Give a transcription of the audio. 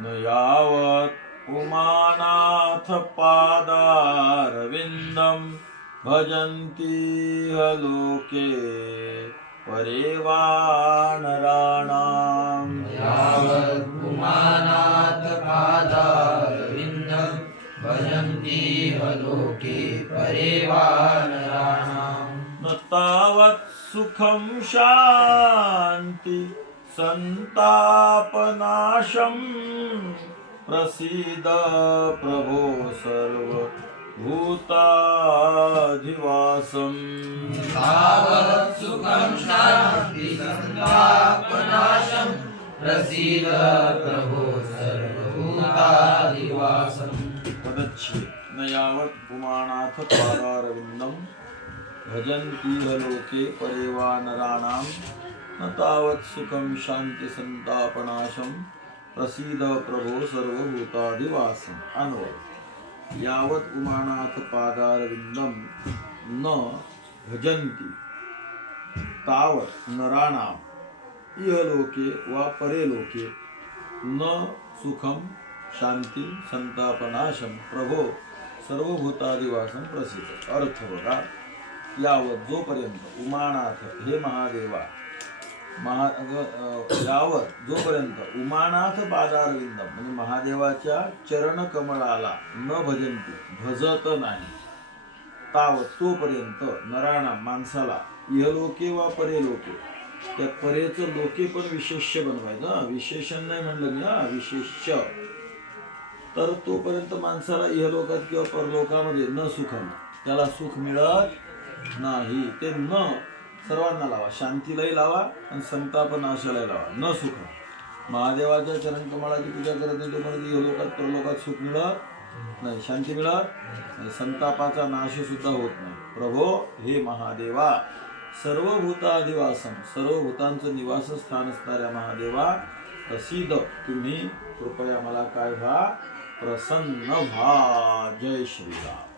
न यावत् उमानाथ पादारविन्दं भजन्ति लोके परे वा नराणां। यावत् उमानाथ पादारविन्दं भजन्ति लोके परे वा नराणां। न तावत् सुखं शान्ति संतापनाशं प्रसीद प्रभो सर्वभूताधिवासम्। तावत् सुखं शान्ति संतापनाशं प्रसीद प्रभो सर्वभूताधिवासम्। पदच्छेद न यावत् पुमानाथ पादारविन्दं भजन्ति लोके परे वा नराणां। न तावत् सुखं शांति संतापनाशं प्रसीद प्रभो सर्वभूताधिवासम्। अन्वय यावत् उमानाथ पादारविन्दं न भजन्ति तावत् नराणां इहलोके वा परेलोके न सुखं शांति संतापनाशं प्रभो सर्वभूतादिवासं प्रसिद्ध। अर्थ बघा, यावत जोपर्यंत उमानाथ हे महादेवा यावत जोपर्यंत उमानाथ पादारविंदम म्हणजे महादेवाच्या चरण कमळाला न भजंती भजत नाही तावत तोपर्यंत नराणा माणसाला इहलोके वा परेलोके, त्या परेचं लोके पण विशेष्य बनवायचं, विशेषण नाही म्हणलं मी, विशेष्य, तर तोपर्यंत माणसाला इहलोकात किंवा परलोकामध्ये न सुखम, त्याला सुख मिळत नाही. ते न सर्वांना लावा, शांतीलाही लावा आणि संतापनाशालाही लावा. न सुख, महादेवाच्या चरण कमळाची पूजा करत नाही तोपर्यंत इहलोकात परलोकात सुख मिळत नाही, शांती मिळत नाही, संतापाचा नाश सुद्धा होत नाही. प्रभो हे महादेवा सर्वभूताधिवासम, सर्वभूतांचं निवासस्थान असणाऱ्या महादेवा प्रसिद्ध तुम्ही कृपया मला काय व्हा, प्रसन्न व्हा. जय श्रीराम.